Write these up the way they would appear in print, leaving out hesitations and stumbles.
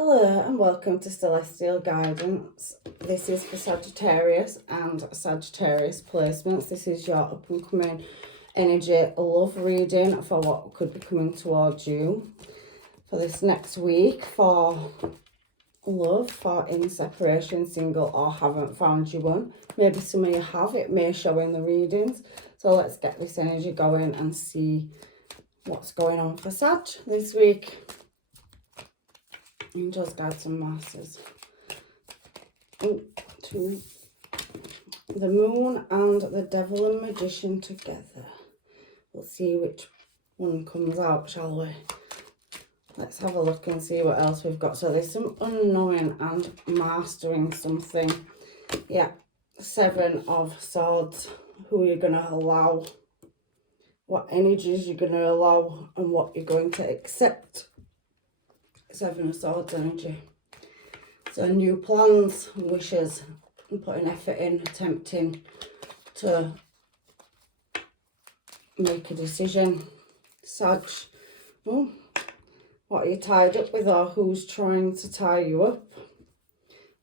Hello and welcome to Celestial Guidance. This is for Sagittarius and Sagittarius placements. This is your up and coming energy love reading for what could be coming towards you for this next week for love, for in separation, single or haven't found you one. Maybe some of you have, it may show in the readings. So let's get this energy going and see what's going on for Sag this week. Angels, guides and masters. Two. The moon and the devil and magician together. We'll see which one comes out, shall we? Let's have a look and see what else we've got. So there's some unknowing and mastering something. Yeah, 7 of Swords. Who you're going to allow, what energies you're going to allow and what you're going to accept. 7 of Swords energy. So new plans, wishes, and putting effort in, attempting to make a decision. Sag, oh, what are you tied up with, or who's trying to tie you up?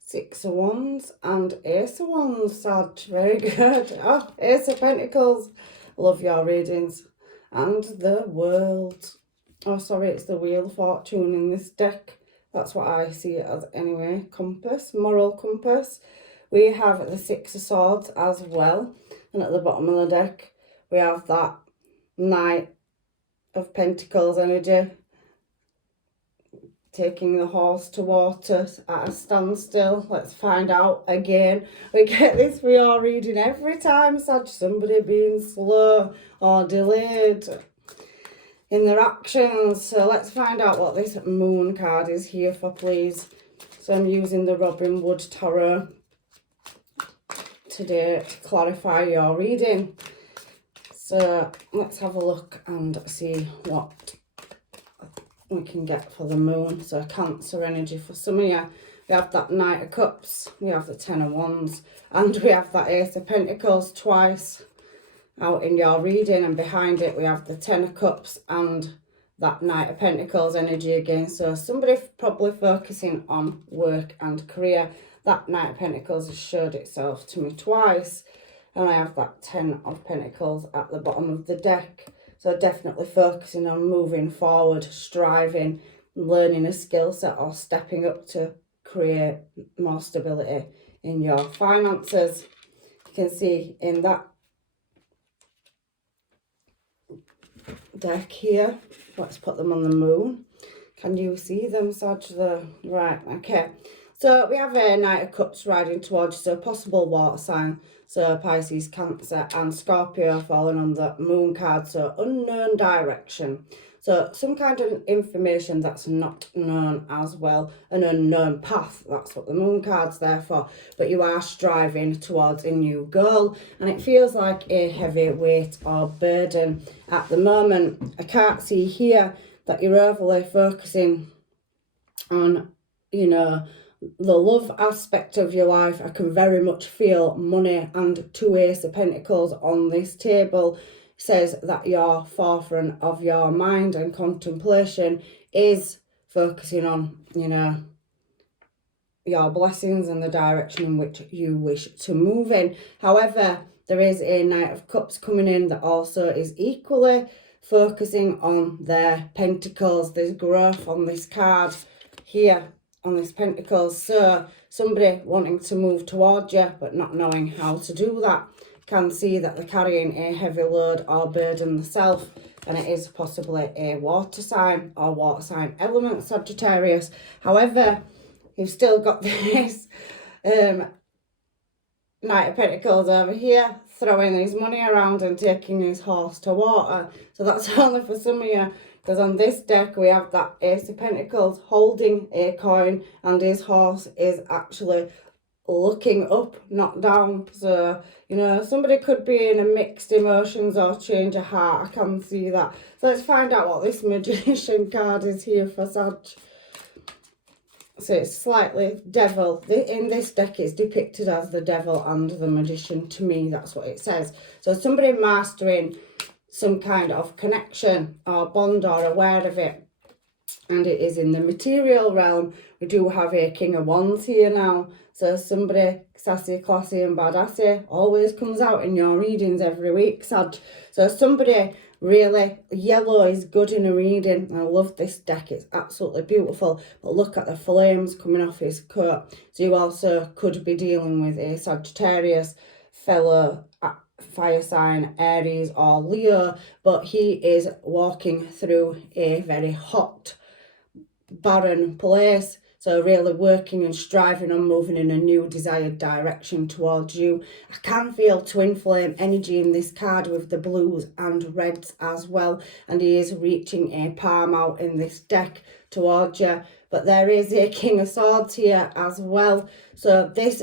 6 of Wands and Ace of Wands, Sag, very good. Oh, Ace of Pentacles, love your readings. And the World. Oh, sorry, it's the Wheel of Fortune in this deck. That's what I see it as anyway. Compass, moral compass. We have the 6 of Swords as well. And at the bottom of the deck, we have that Knight of Pentacles energy. Taking the horse to water at a standstill. Let's find out again. We get this for your reading every time, Sag. Somebody being slow or delayed in their actions. So let's find out what this moon card is here for, please. So I'm using the Robin Wood Tarot today to clarify your reading. So let's have a look and see what we can get for the moon. So Cancer energy for some of you. We have that Knight of Cups, we have the 10 of Wands, and we have that Ace of Pentacles twice out in your reading, and behind it we have the 10 of Cups and that Knight of Pentacles energy again. So somebody probably focusing on work and career. That Knight of Pentacles has showed itself to me twice, and I have that 10 of Pentacles at the bottom of the deck. So definitely focusing on moving forward, striving, learning a skill set or stepping up to create more stability in your finances. You can see in that deck here, let's put them on the moon. Can you see them, Sag? Right, okay. So we have a Knight of Cups riding towards, so possible water sign. So Pisces, Cancer and Scorpio falling on the moon card. So unknown direction. So some kind of information that's not known as well. An unknown path. That's what the moon card's there for. But you are striving towards a new goal. And it feels like a heavy weight or burden at the moment. I can't see here that you're overly focusing on, you know, the love aspect of your life. I can very much feel money and 2 Ace of Pentacles on this table. Says that your forefront of your mind and contemplation is focusing on, you know, your blessings and the direction in which you wish to move in. However, there is a Knight of Cups coming in that also is equally focusing on their pentacles. There's growth on this card here on this pentacles. So somebody wanting to move towards you but not knowing how to do that. Can see that they're carrying a heavy load or burden themselves, and it is possibly a water sign or water sign element, Sagittarius. However, you've still got this Knight of Pentacles over here throwing his money around and taking his horse to water. So that's only for some of you, because on this deck we have that Ace of Pentacles holding a coin and his horse is actually looking up, not down. So, you know, somebody could be in a mixed emotions or change of heart. I can see that. So let's find out what this Magician card is here for Sag. So it's slightly devil. In this deck it's depicted as the devil and the magician. To me, that's what it says. So somebody mastering some kind of connection or bond or aware of it. and it is in the material realm. We do have a King of Wands here now. So somebody sassy, classy and badassy always comes out in your readings every week, Sag. So somebody really, yellow is good in a reading. I love this deck, it's absolutely beautiful. But look at the flames coming off his coat. So you also could be dealing with a Sagittarius, fellow fire sign, Aries or Leo, but he is walking through a very hot, barren place. So really working and striving on moving in a new desired direction towards you. I can feel twin flame energy in this card with the blues and reds as well. And he is reaching a palm out in this deck towards you. But there is a King of Swords here as well. So this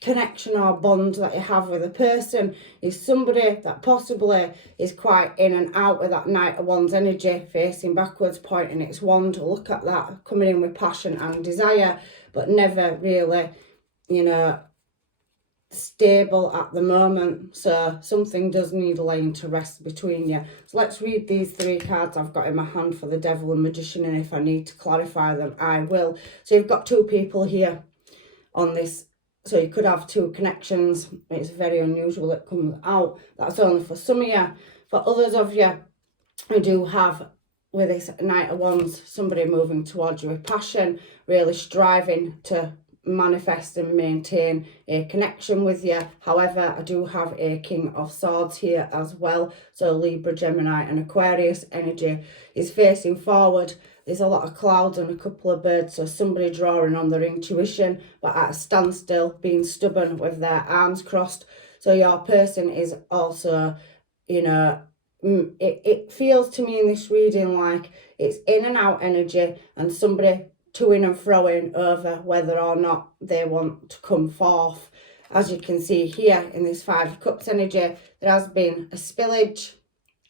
connection or bond that you have with a person is somebody that possibly is quite in and out with that Knight of Wands energy, facing backwards, pointing its wand. Look at that, coming in with passion and desire, but never really, you know, stable at the moment. So something does need laying to rest between you. So let's read these three cards I've got in my hand for the Devil and Magician, and if I need to clarify them, I will. So you've got two people here on this. So you could have two connections. It's very unusual it comes out. That's only for some of you. For others of you, we do have, with this Knight of Wands, somebody moving towards you with passion, really striving to manifest and maintain a connection with you. However, I do have a King of Swords here as well. So Libra, Gemini and Aquarius energy is facing forward. There's a lot of clouds and a couple of birds, so somebody drawing on their intuition, but at a standstill, being stubborn with their arms crossed. So your person is also, you know, it feels to me in this reading like it's in and out energy, and somebody to-ing and fro-ing over whether or not they want to come forth. As you can see here in this Five of Cups energy, there has been a spillage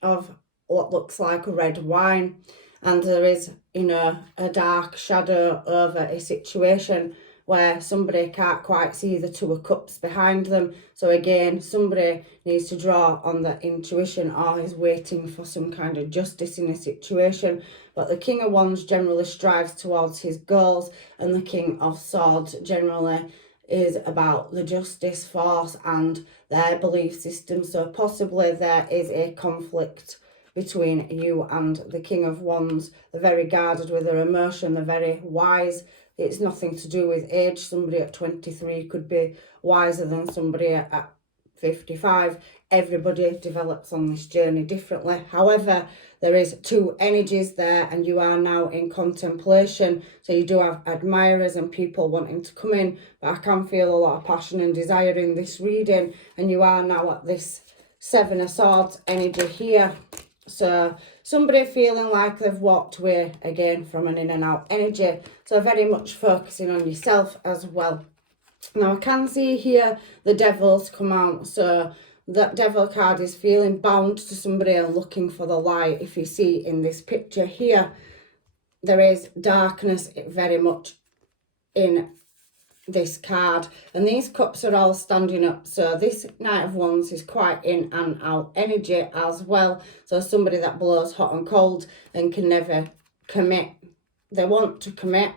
of what looks like red wine, and there is, you know, a dark shadow over a situation where somebody can't quite see the Two of Cups behind them. So again, somebody needs to draw on the intuition or is waiting for some kind of justice in a situation. But the King of Wands generally strives towards his goals, and the King of Swords generally is about the justice force and their belief system. So possibly there is a conflict between you and the King of Wands. They're very guarded with their emotion, they're very wise. It's nothing to do with age. Somebody at 23 could be wiser than somebody at 55. Everybody develops on this journey differently. However, there is two energies there, and you are now in contemplation. So you do have admirers and people wanting to come in, but I can feel a lot of passion and desire in this reading, and you are now at this Seven of Swords energy here. So somebody feeling like they've walked away again from an in and out energy. So very much focusing on yourself as well. Now I can see here the Devil's come out. So that Devil card is feeling bound to somebody and looking for the light. If you see in this picture here, there is darkness very much in this card, and these cups are all standing up. So this Knight of Wands is quite in and out energy as well. So somebody that blows hot and cold and can never commit. They want to commit,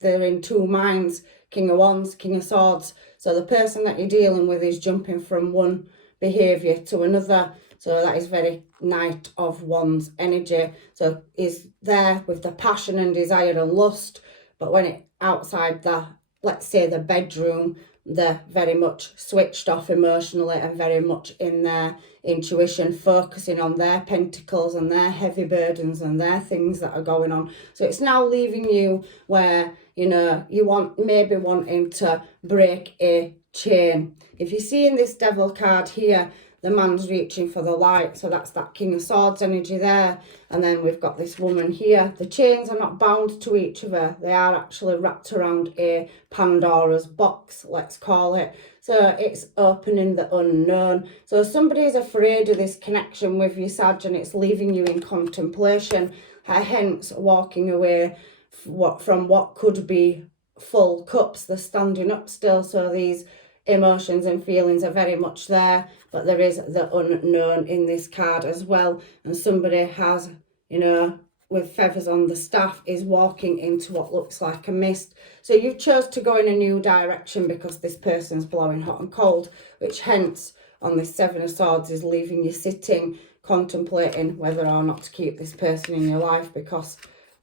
they're in two minds. King of Wands, King of Swords. So the person that you're dealing with is jumping from one behaviour to another. So that is very Knight of Wands energy. So is there with the passion and desire and lust, but when it outside the, let's say, the bedroom, they're very much switched off emotionally and very much in their intuition, focusing on their pentacles and their heavy burdens and their things that are going on. So it's now leaving you where, you know, you want maybe wanting to break a chain. If you see in this Devil card here, the man's reaching for the light, so that's that King of Swords energy there. And then we've got this woman here. The chains are not bound to each other. They are actually wrapped around a Pandora's box, let's call it. So it's opening the unknown. So somebody is afraid of this connection with you, Sag, and it's leaving you in contemplation, hence walking away from what could be full cups. They're standing up still, so these emotions and feelings are very much there, but there is the unknown in this card as well. And somebody has, you know, with feathers on the staff is walking into what looks like a mist. So you've chose to go in a new direction because this person's blowing hot and cold, which hence on this Seven of Swords is leaving you sitting, contemplating whether or not to keep this person in your life, because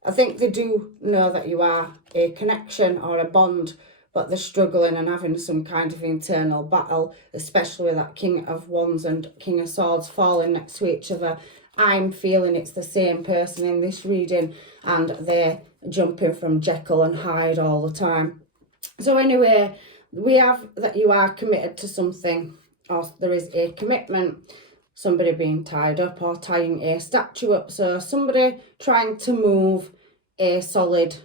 I think they do know that you are a connection or a bond, but they're struggling and having some kind of internal battle, especially with that King of Wands and King of Swords falling next to each other. I'm feeling it's the same person in this reading, and they're jumping from Jekyll and Hyde all the time. So anyway, we have that you are committed to something, or there is a commitment, somebody being tied up or tying a statue up. So somebody trying to move a solid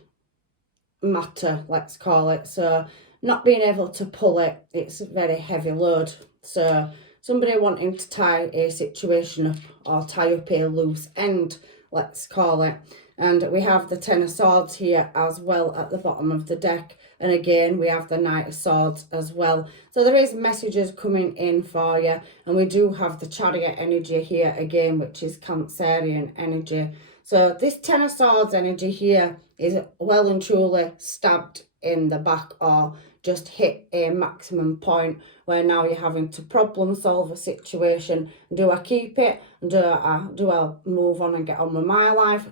matter, let's call it. So not being able to pull it, it's a very heavy load. So somebody wanting to tie a situation up or tie up a loose end, let's call it. And we have the Ten of Swords here as well at the bottom of the deck. And again, we have the Knight of Swords as well. So there is messages coming in for you. And we do have the Chariot energy here again, which is Cancerian energy. So this Ten of Swords energy here is well and truly stabbed in the back, or just hit a maximum point where now you're having to problem solve a situation. Do I keep it? Do I move on and get on with my life?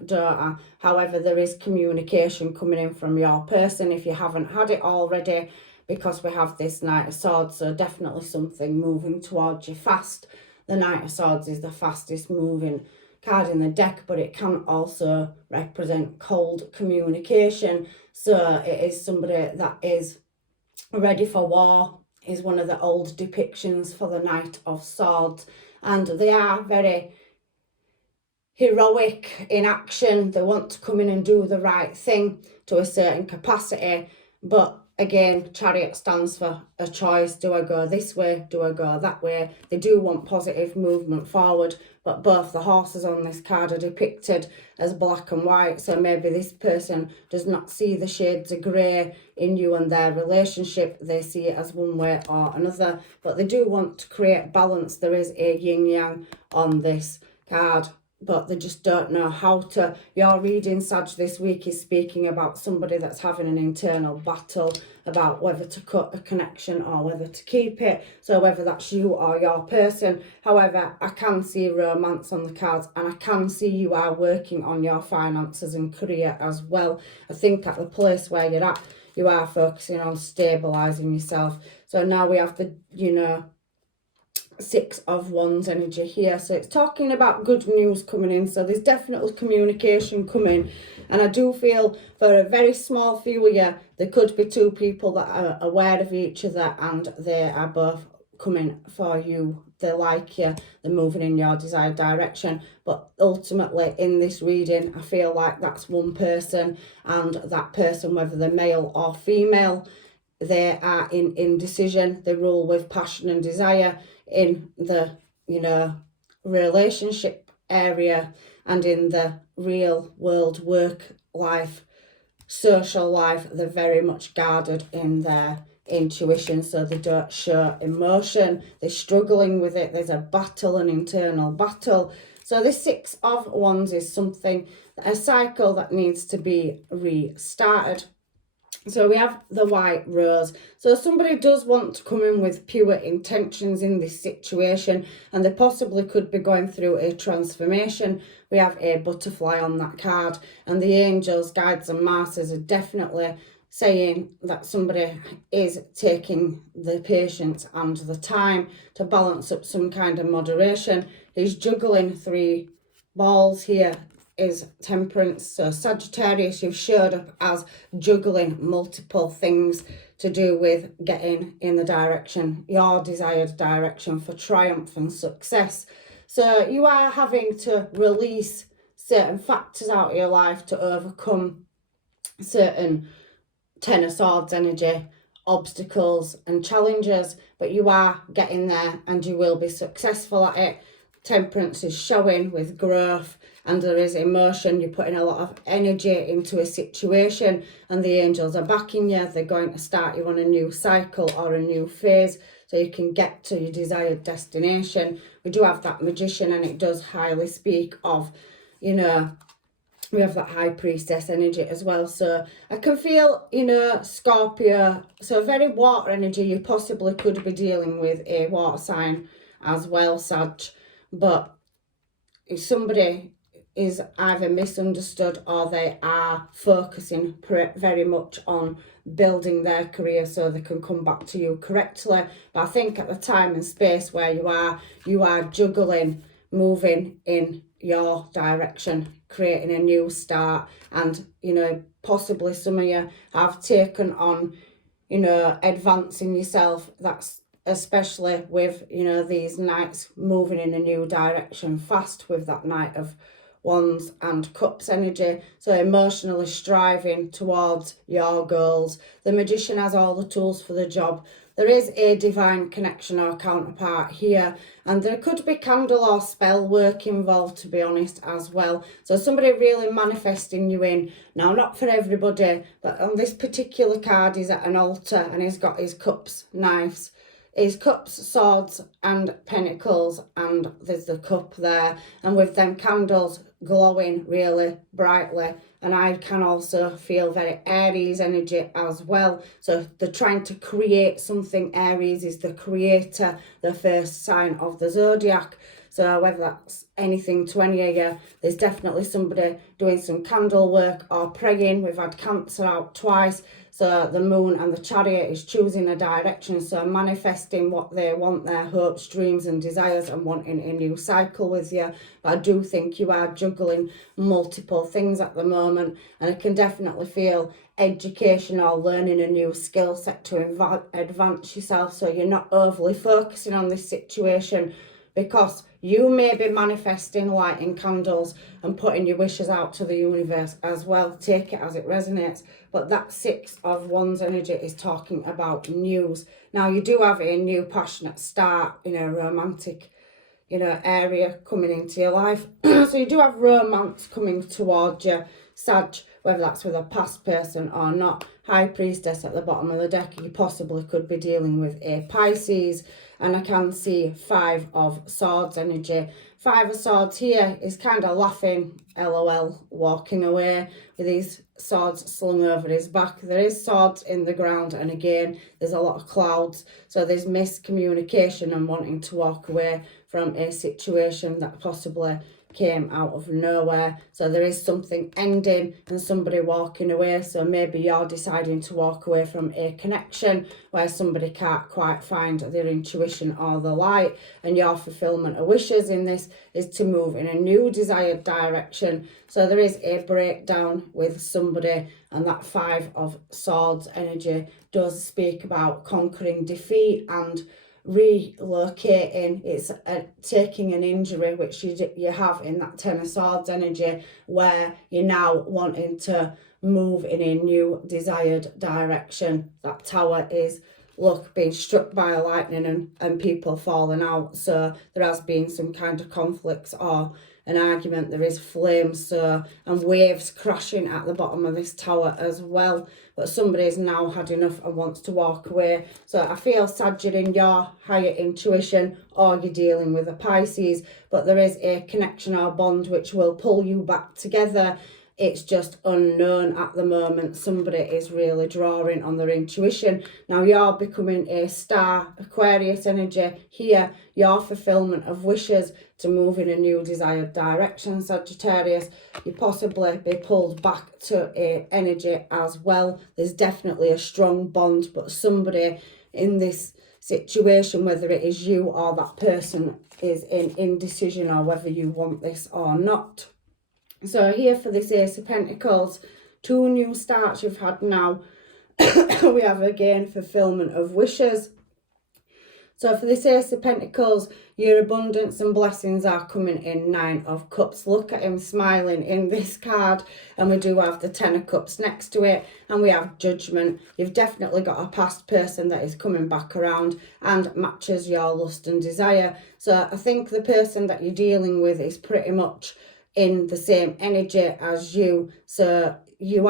However, there is communication coming in from your person if you haven't had it already, because we have this Knight of Swords, so definitely something moving towards you fast. The Knight of Swords is the fastest moving card in the deck, but it can also represent cold communication. So it is somebody that is ready for war, is one of the old depictions for the Knight of Swords, and they are very heroic in action. They want to come in and do the right thing to a certain capacity, but again, Chariot stands for a choice. Do I go this way? Do I go that way? They do want positive movement forward, but both the horses on this card are depicted as black and white. So maybe this person does not see the shades of grey in you and their relationship. They see it as one way or another, but they do want to create balance. There is a yin-yang on this card, but they just don't know how to. Your reading, Sag, this week is speaking about somebody that's having an internal battle about whether to cut a connection or whether to keep it. So whether that's you or your person. However, I can see romance on the cards, and I can see you are working on your finances and career as well. I think at the place where you're at, you are focusing on stabilising yourself. So now we have the, Six of Wands energy here, so it's talking about good news coming in. So there's definitely communication coming, and I do feel for a very small few of you there could be two people that are aware of each other and they are both coming for you. They like you, they're moving in your desired direction, but ultimately in this reading I feel like that's one person, and that person, whether they're male or female, they are in indecision. They rule with passion and desire in the, relationship area, and in the real world work life, social life, they're very much guarded in their intuition, so they don't show emotion. They're struggling with it. There's a battle, an internal battle. So this Six of Wands is something, a cycle that needs to be restarted. So we have the White Rose. So somebody does want to come in with pure intentions in this situation, and they possibly could be going through a transformation. We have a butterfly on that card, and the angels, guides and masters are definitely saying that somebody is taking the patience and the time to balance up some kind of moderation. He's juggling three balls here. Is Temperance. So Sagittarius, you've showed up as juggling multiple things to do with getting in the direction, your desired direction for triumph and success. So you are having to release certain factors out of your life to overcome certain Ten of Swords energy, obstacles and challenges, but you are getting there and you will be successful at it. Temperance is showing with growth, and there is emotion. You're putting a lot of energy into a situation, and the angels are backing you. They're going to start you on a new cycle or a new phase so you can get to your desired destination. We do have that Magician, and it does highly speak of, we have that High Priestess energy as well. So I can feel, you know, Scorpio, so very water energy. You possibly could be dealing with a water sign as well, Sag. But if somebody is either misunderstood or they are focusing very much on building their career so they can come back to you correctly. But I think at the time and space where you are juggling, moving in your direction, creating a new start. And, you know, possibly some of you have taken on, you know, advancing yourself. That's especially with, you know, these knights moving in a new direction fast with that Knight of Wands and Cups energy. So emotionally striving towards your goals. The Magician has all the tools for the job. There is a divine connection or counterpart here, and there could be candle or spell work involved, to be honest, as well. So somebody really manifesting you in. Now, not for everybody, but on this particular card, he's at an altar and he's got his cups, knives, his cups, swords and pentacles, and there's the cup there, and with them candles glowing really brightly. And I can also feel very Aries energy as well. So they're trying to create something. Aries is the creator, the first sign of the zodiac. So whether that's anything to any of you, there's definitely somebody doing some candle work or praying. We've had Cancer out twice. So the Moon and the Chariot is choosing a direction. So manifesting what they want, their hopes, dreams and desires, and wanting a new cycle with you. But I do think you are juggling multiple things at the moment. And I can definitely feel education or learning a new skill set to advance yourself. So you're not overly focusing on this situation, because you may be manifesting, lighting candles and putting your wishes out to the universe as well. Take it as it resonates. But that Six of Wands energy is talking about news. Now, you do have a new passionate start in a romantic, you know, area coming into your life. So you do have romance coming towards you, Sag, whether that's with a past person or not. High Priestess at the bottom of the deck. You possibly could be dealing with a Pisces. And I can see Five of Swords energy. Five of Swords here is kind of laughing, LOL, walking away with these swords slung over his back. There is swords in the ground, and again, there's a lot of clouds. So there's miscommunication and wanting to walk away from a situation that possibly came out of nowhere. So there is something ending and somebody walking away. So maybe you're deciding to walk away from a connection where somebody can't quite find their intuition or the light, and your fulfillment of wishes in this is to move in a new desired direction. So there is a breakdown with somebody, and that Five of Swords energy does speak about conquering defeat and relocating. It's taking an injury which you have in that Ten of Swords energy, where you're now wanting to move in a new desired direction. That Tower is, look, being struck by lightning and people falling out. So there has been some kind of conflicts or an argument. There is flames, so, and waves crashing at the bottom of this tower as well. But somebody's now had enough and wants to walk away. So I feel sad you're in your higher intuition, or you're dealing with a Pisces, but there is a connection or bond which will pull you back together. It's just unknown at the moment. Somebody is really drawing on their intuition. Now you're becoming a star, Aquarius energy here. Your fulfillment of wishes to move in a new desired direction, Sagittarius. You possibly be pulled back to a energy as well. There's definitely a strong bond, but somebody in this situation, whether it is you or that person, is in indecision or whether you want this or not. So here for this Ace of Pentacles, 2 new starts you've had now. We have again fulfillment of wishes. So for this Ace of Pentacles, your abundance and blessings are coming in. 9 of Cups. Look at him smiling in this card. And we do have the 10 of Cups next to it. And we have Judgment. You've definitely got a past person that is coming back around and matches your lust and desire. So I think the person that you're dealing with is pretty much in the same energy as you. So you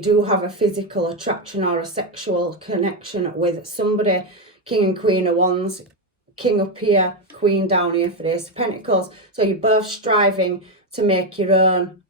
do have a physical attraction or a sexual connection with somebody. King and Queen of Wands, King up here, Queen down here for this, Pentacles. So you're both striving to make your own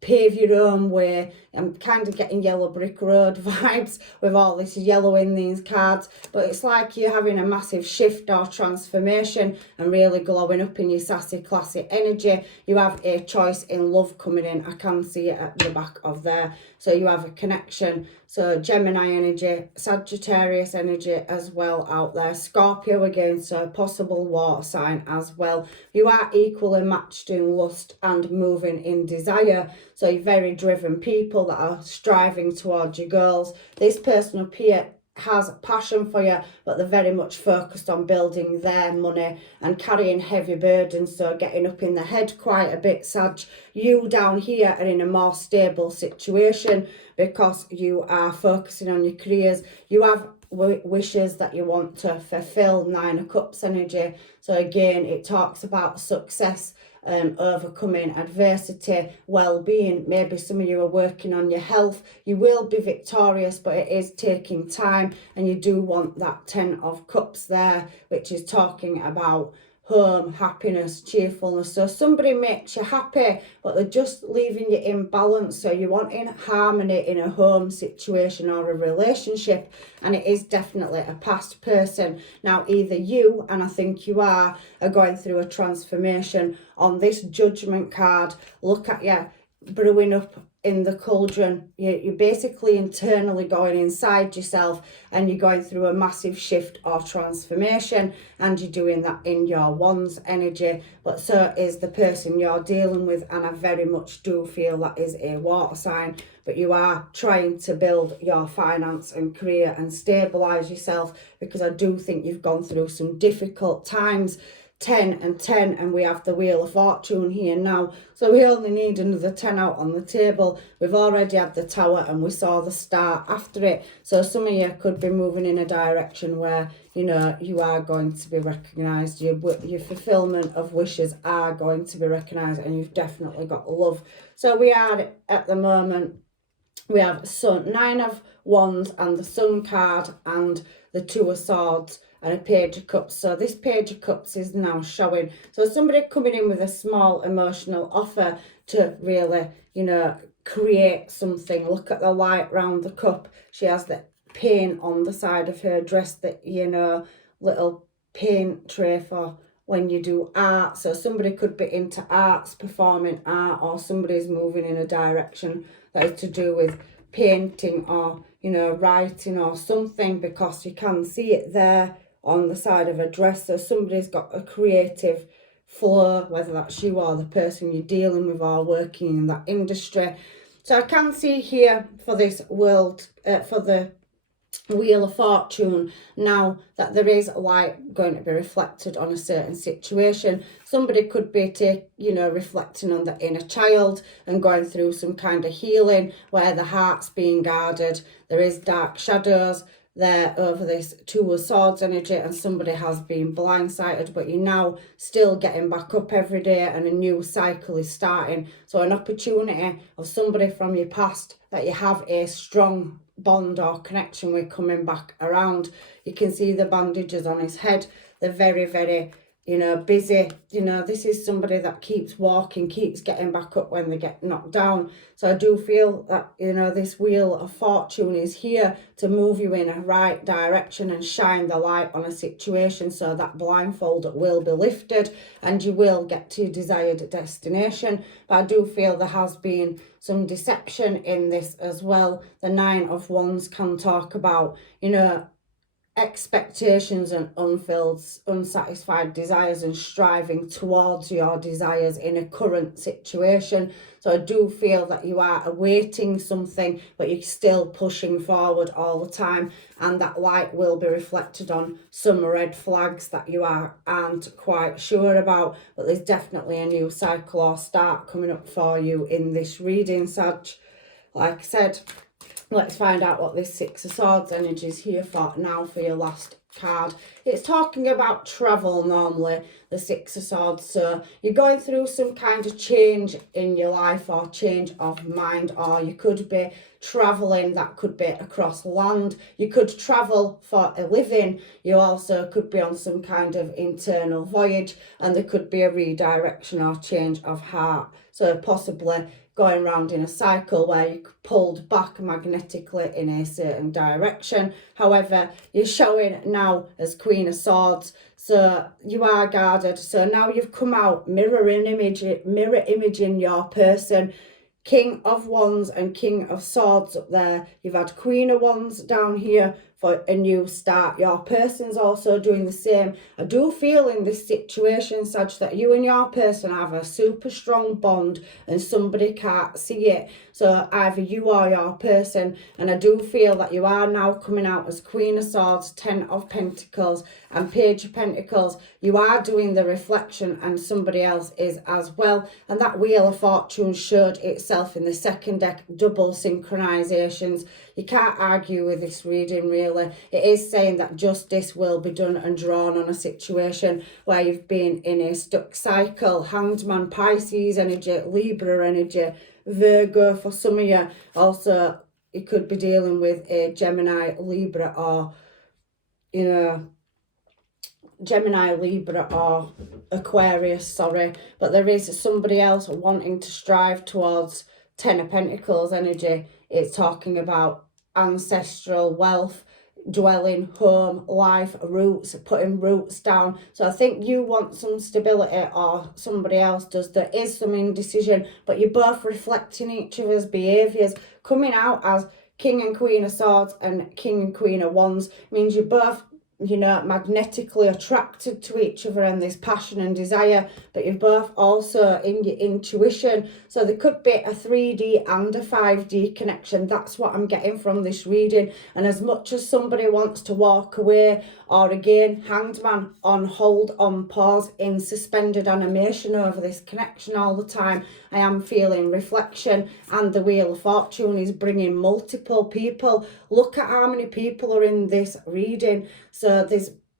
pave your own way. I'm kind of getting yellow brick road vibes with all this yellow in these cards, but it's like you're having a massive shift or transformation and really glowing up in your sassy, classy energy. You have a choice in love coming in. I can see it at the back of there. So you have a connection. So Gemini energy, Sagittarius energy as well out there. Scorpio again, so possible water sign as well. You are equally matched in lust and moving in desire. So you're very driven people that are striving towards your goals. This person up here has passion for you, but they're very much focused on building their money and carrying heavy burdens, so getting up in the head quite a bit, Sag. You down here are in a more stable situation because you are focusing on your careers. You have wishes that you want to fulfill, Nine of Cups energy. So again, it talks about success, overcoming adversity, well-being. Maybe some of you are working on your health. You will be victorious, but it is taking time, and you do want that 10 of Cups there, which is talking about home, happiness, cheerfulness. So somebody makes you happy, but they're just leaving you in balance. So you want in harmony in a home situation or a relationship, and it is definitely a past person. Now either you, and I think you are going through a transformation. On this Judgment card, look at you brewing up in the cauldron. You're basically internally going inside yourself, and you're going through a massive shift or transformation, and you're doing that in your Wands energy. But so is the person you're dealing with, and I very much do feel that is a water sign. But you are trying to build your finance and career and stabilize yourself, because I do think you've gone through some difficult times. 10 and 10, and we have the Wheel of Fortune here now, so we only need another 10 out on the table. We've already had the Tower, and we saw the Star after it. So some of you could be moving in a direction where, you know, you are going to be recognized. Your fulfillment of wishes are going to be recognized, and you've definitely got love. So we are at the moment, we have Sun, 9 of Wands and the Sun card, and the Two of Swords and a Page of Cups. So this Page of Cups is now showing. So somebody coming in with a small emotional offer to really, you know, create something. Look at the light round the cup. She has the paint on the side of her dress, that, you know, little paint tray for when you do art. So somebody could be into arts, performing art, or somebody's moving in a direction that is to do with painting or, you know, writing or something, because you can see it there on the side of a dress. So somebody's got a creative flow, whether that's you or the person you're dealing with or working in that industry. So I can see here for this world, for the Wheel of Fortune now, that there is light going to be reflected on a certain situation. Somebody could be reflecting on the inner child and going through some kind of healing where the heart's being guarded. There is dark shadows there over this Two of Swords energy, and somebody has been blindsided, but you're now still getting back up every day, and a new cycle is starting. So an opportunity of somebody from your past that you have a strong bond or connection with coming back around. You can see the bandages on his head. They're very, very, you know, busy. You know, this is somebody that keeps walking, keeps getting back up when they get knocked down. So I do feel that, you know, this Wheel of Fortune is here to move you in a right direction and shine the light on a situation, so that blindfold will be lifted and you will get to your desired destination. But I do feel there has been some deception in this as well. The 9 of Wands can talk about, you know, expectations and unfilled, unsatisfied desires, and striving towards your desires in a current situation. So I do feel that you are awaiting something, but you're still pushing forward all the time, and that light will be reflected on some red flags that you aren't quite sure about. But there's definitely a new cycle or start coming up for you in this reading, Sag. Like I said, let's find out what this Six of Swords energy is here for now for your last card. It's talking about travel normally, the Six of Swords. So you're going through some kind of change in your life, or change of mind, or you could be traveling. That could be across land. You could travel for a living. You also could be on some kind of internal voyage, and there could be a redirection or change of heart. So possibly going round in a cycle where you're pulled back magnetically in a certain direction. However, you're showing now as Queen of Swords, so you are guarded. So now you've come out mirror imaging your person. King of Wands and King of Swords up there. You've had Queen of Wands down here for a new start. Your person's also doing the same. I do feel in this situation, Sag, that you and your person have a super strong bond and somebody can't see it. So either you or your person. And I do feel that you are now coming out as Queen of Swords, Ten of Pentacles and Page of Pentacles. You are doing the reflection and somebody else is as well. And that Wheel of Fortune showed itself in the second deck, double synchronizations. You can't argue with this reading, really. It is saying that justice will be done and drawn on a situation where you've been in a stuck cycle. Hanged Man, Pisces energy, Libra energy, Virgo for some of you. Also, you could be dealing with a Gemini, Libra, or, you know, Gemini, Libra or Aquarius, sorry. But there is somebody else wanting to strive towards Ten of Pentacles energy. It's talking about ancestral wealth, dwelling, home, life, roots, putting roots down. So I think you want some stability or somebody else does. There is some indecision, but you're both reflecting each other's behaviours. Coming out as King and Queen of Swords and King and Queen of Wands means you're both, you know, magnetically attracted to each other and this passion and desire, but you're both also in your intuition. So there could be a 3D and a 5D connection. That's what I'm getting from this reading. And as much as somebody wants to walk away, or again, Hanged Man, on hold, on pause, in suspended animation over this connection all the time, I am feeling reflection. And the Wheel of Fortune is bringing multiple people. Look at how many people are in this reading. So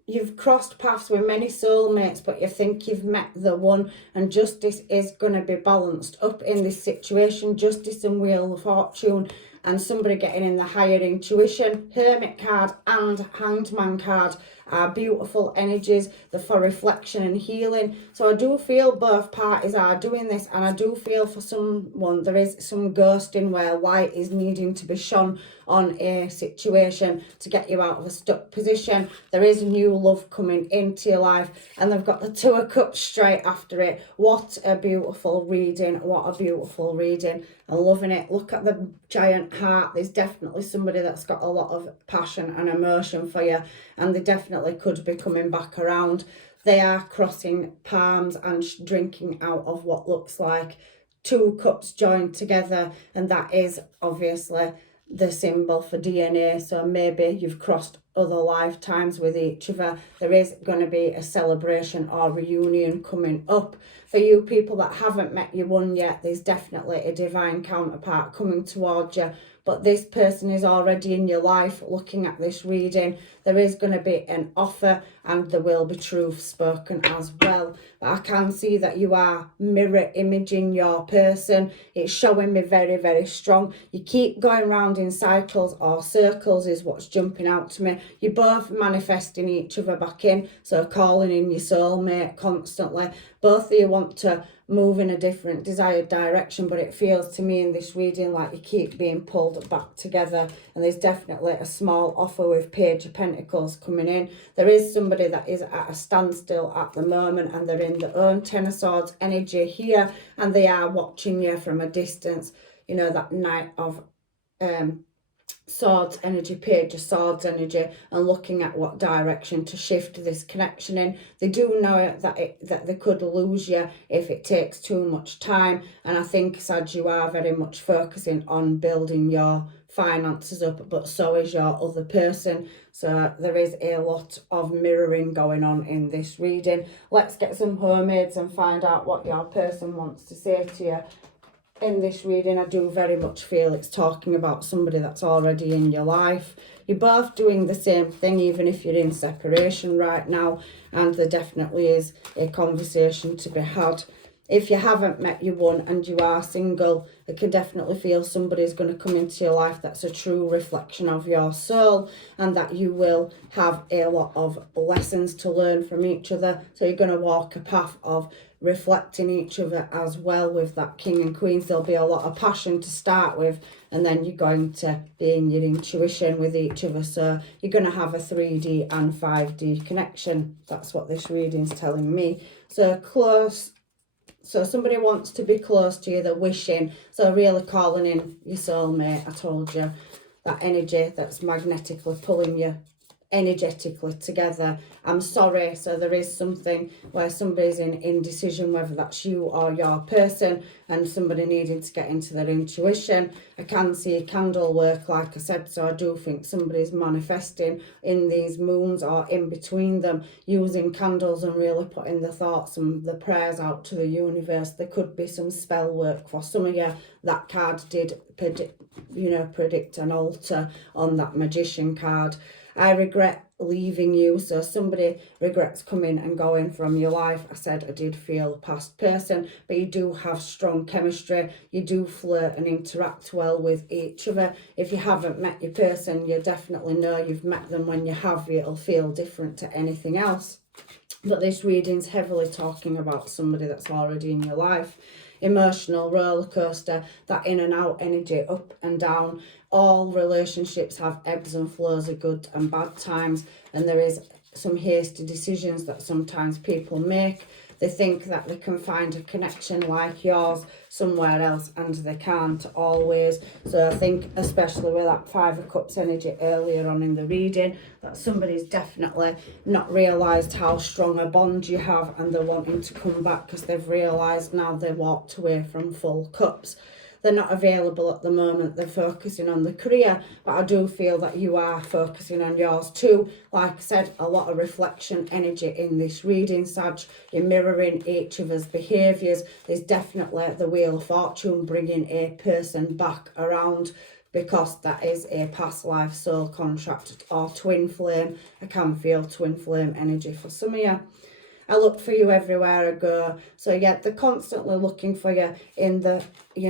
you've crossed paths with many soulmates, but you think you've met the one, and justice is going to be balanced up in this situation. Justice and Wheel of Fortune, and somebody getting in the higher intuition. Hermit card and Hanged Man card are beautiful energies. They're for reflection and healing. So I do feel both parties are doing this, and I do feel for someone there is some ghosting where light is needing to be shone on a situation to get you out of a stuck position. There is new love coming into your life, and they've got the Two of Cups straight after it. What a beautiful reading. What a beautiful reading. I'm loving it. Look at the giant heart. There's definitely somebody that's got a lot of passion and emotion for you, and they definitely could be coming back around. They are crossing palms and drinking out of what looks like two cups joined together, and that is obviously the symbol for DNA. So maybe you've crossed other lifetimes with each other. There is going to be a celebration or reunion coming up. For you people that haven't met your one yet, there's definitely a divine counterpart coming towards you. But this person is already in your life. Looking at this reading, there is going to be an offer, and there will be truth spoken as well. But I can see that you are mirror imaging your person. It's showing me very, very strong. You keep going round in cycles or circles is what's jumping out to me. You're both manifesting each other back in. So calling in your soulmate constantly. Both of you want to move in a different desired direction, but it feels to me in this reading like you keep being pulled back together. And there's definitely a small offer with Page of Pentacles coming in. There is somebody that is at a standstill at the moment, and they're in their own Ten of Swords energy here, and they are watching you from a distance. You know, that Knight of Swords energy, Page of Swords energy, and looking at what direction to shift this connection in. They do know that they could lose you if it takes too much time, and I think, Sag, you are very much focusing on building your finances up, but so is your other person. So there is a lot of mirroring going on in this reading. Let's get some homemades and find out what your person wants to say to you. In this reading, I do very much feel it's talking about somebody that's already in your life. You're both doing the same thing, even if you're in separation right now, and there definitely is a conversation to be had. If you haven't met your one and you are single, I can definitely feel somebody's going to come into your life that's a true reflection of your soul, and that you will have a lot of lessons to learn from each other. So you're going to walk a path of reflecting each other as well with that King and Queens. There'll be a lot of passion to start with, and then you're going to be in your intuition with each other. So you're going to have a 3D and 5D connection. That's what this reading's telling me. So close. So somebody wants to be close to you, they're wishing. So really calling in your soulmate, I told you. That energy that's magnetically pulling you energetically together. I'm sorry, so there is something where somebody's in indecision whether that's you or your person, and somebody needing to get into their intuition. I can see a candle work, like I said, so I do think somebody's manifesting in these moons or in between them, using candles and really putting the thoughts and the prayers out to the universe. There could be some spell work for some of you. That card did predict an altar on that Magician card. I regret leaving you, so somebody regrets coming and going from your life. I said I did feel a past person, but you do have strong chemistry. You do flirt and interact well with each other. If you haven't met your person, you definitely know you've met them. When you have, it'll feel different to anything else. But this reading's heavily talking about somebody that's already in your life. Emotional roller coaster, that in and out energy, up and down. All relationships have ebbs and flows of good and bad times, and there is some hasty decisions that sometimes people make. They think that they can find a connection like yours somewhere else, and they can't always. So I think, especially with that Five of Cups energy earlier on in the reading, that somebody's definitely not realised how strong a bond you have, and they're wanting to come back because they've realised now they walked away from full cups. They're not available at the moment. They're focusing on the career, but I do feel that you are focusing on yours too. Like I said, a lot of reflection energy in this reading, Sag. You're mirroring each other's behaviours. There's definitely the Wheel of Fortune bringing a person back around, because that is a past life soul contract or twin flame. I can feel twin flame energy for some of you. I look for you everywhere I go. So yeah, they're constantly looking for you in the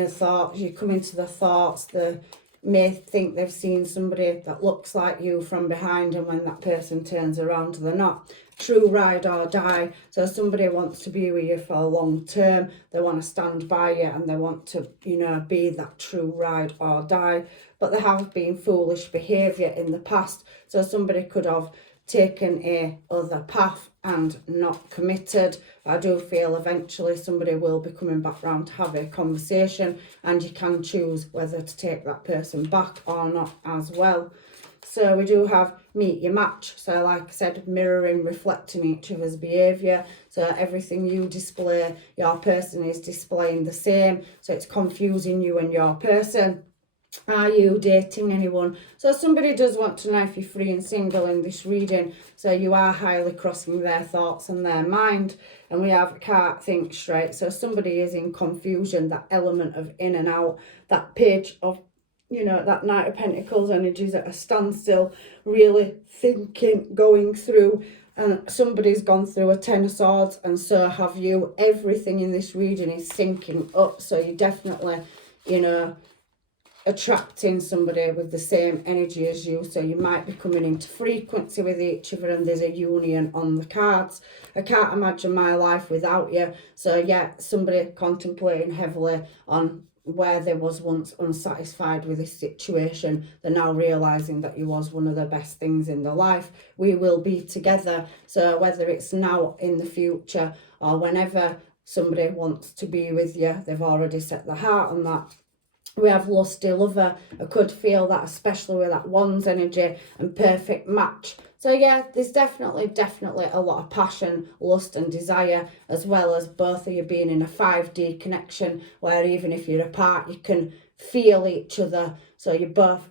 thoughts. You come into the thoughts. They may think they've seen somebody that looks like you from behind, and when that person turns around, they're not. True ride or die. So somebody wants to be with you for a long term. They want to stand by you, and they want to, be that true ride or die. But there have been foolish behaviour in the past. So somebody could have taken a other path and not committed. I do feel eventually somebody will be coming back round to have a conversation, and you can choose whether to take that person back or not as well. So we do have meet your match. So like I said, mirroring, reflecting each other's behaviour. So everything you display, your person is displaying the same. So it's confusing you and your person. Are you dating anyone? So somebody does want to know if you're free and single in this reading. So you are highly crossing their thoughts and their mind. And we have can't think straight. So somebody is in confusion, that element of in and out, that page of, that Knight of Pentacles energies at a standstill, really thinking, going through. And somebody's gone through a Ten of Swords, and so have you. Everything in this reading is syncing up. So you definitely, attracting somebody with the same energy as you. So you might be coming into frequency with each other, and there's a union on the cards. I can't imagine my life without you. So yeah, somebody contemplating heavily on where they was once unsatisfied with this situation. They're now realising that you was one of the best things in their life. We will be together. So whether it's now, in the future, or whenever somebody wants to be with you, they've already set their heart on that. We have lusty lover. I could feel that, especially with that Wands energy and perfect match. So yeah, there's definitely a lot of passion, lust and desire, as well as both of you being in a 5D connection, where even if you're apart, you can feel each other. So you're both,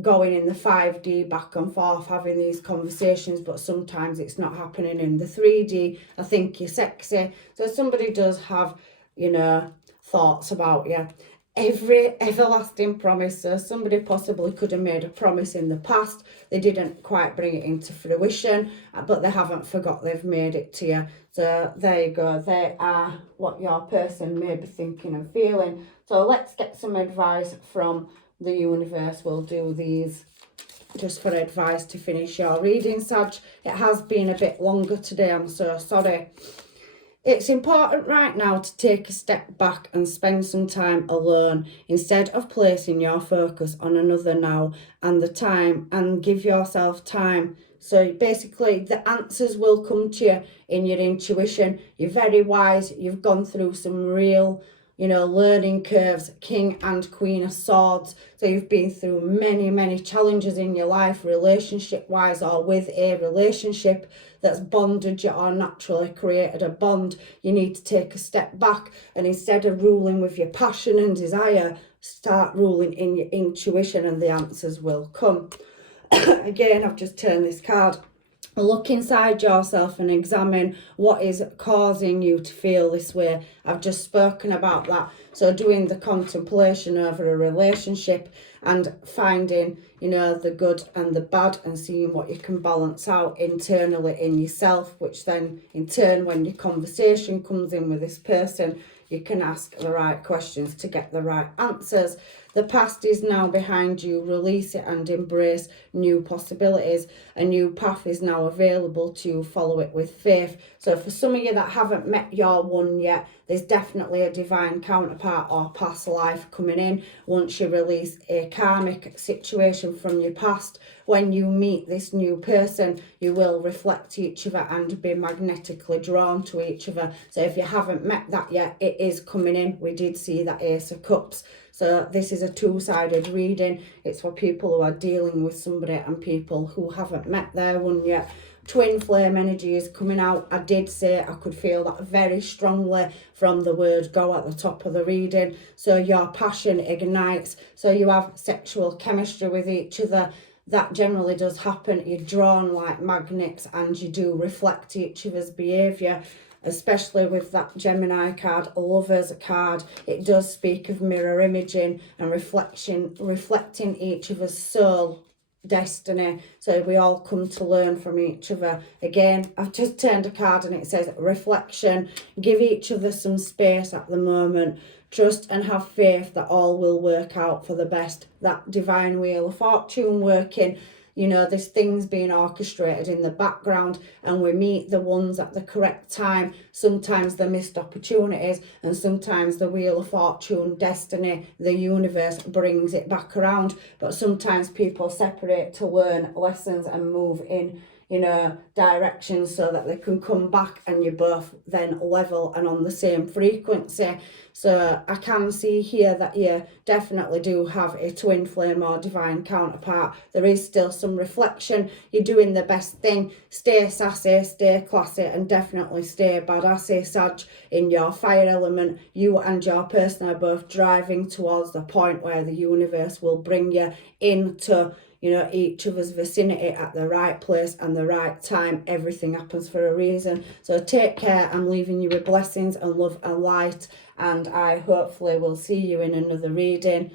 going in the 5D back and forth, having these conversations, but sometimes it's not happening in the 3D. I think you're sexy. So somebody does have, thoughts about you. Every everlasting promise. So somebody possibly could have made a promise in the past. They didn't quite bring it into fruition, but they haven't forgot they've made it to you. So there you go. They are what your person may be thinking and feeling. So let's get some advice from the universe. We'll do these just for advice to finish your reading, Sag. It has been a bit longer today. I'm so sorry. It's important right now to take a step back and spend some time alone instead of placing your focus on another now and the time, and give yourself time. So basically the answers will come to you in your intuition. You're very wise. You've gone through some real, learning curves, King and Queen of Swords. So you've been through many, many challenges in your life, relationship-wise, or with a relationship that's bonded you or naturally created a bond. You need to take a step back, and instead of ruling with your passion and desire, start ruling in your intuition, and the answers will come. Again, I've just turned this card. Look inside yourself and examine what is causing you to feel this way. I've just spoken about that. So doing the contemplation over a relationship and finding, the good and the bad, and seeing what you can balance out internally in yourself, which then in turn, when your conversation comes in with this person, you can ask the right questions to get the right answers. The past is now behind you. Release it and embrace new possibilities. A new path is now available to follow it with faith. So for some of you that haven't met your one yet, there's definitely a divine counterpart or past life coming in. Once you release a karmic situation from your past, when you meet this new person, you will reflect each other and be magnetically drawn to each other. So if you haven't met that yet, it is coming in. We did see that Ace of Cups. So this is a two-sided reading. It's for people who are dealing with somebody and people who haven't met their one yet. Twin flame energy is coming out. I did say I could feel that very strongly from the word go at the top of the reading. So your passion ignites. So you have sexual chemistry with each other. That generally does happen. You're drawn like magnets, and you do reflect each other's behaviour, especially with that Gemini card, Lovers card. It does speak of mirror imaging and reflecting each other's soul destiny. So we all come to learn from each other. Again, I've just turned a card and it says reflection. Give each other some space at the moment. Trust and have faith that all will work out for the best. That divine wheel of fortune working. There's things being orchestrated in the background, and we meet the ones at the correct time. Sometimes the missed opportunities, and sometimes the wheel of fortune, destiny, the universe brings it back around. But sometimes people separate to learn lessons and move in directions so that they can come back, and you're both then level and on the same frequency. So I can see here that you definitely do have a twin flame or divine counterpart. There is still some reflection. You're doing the best thing. Stay sassy, stay classy, and definitely stay badassy, Sag. In your fire element, you and your person are both driving towards the point where the universe will bring you into each other's vicinity at the right place and the right time. Everything happens for a reason. So take care. I'm leaving you with blessings and love and light, and I hopefully will see you in another reading.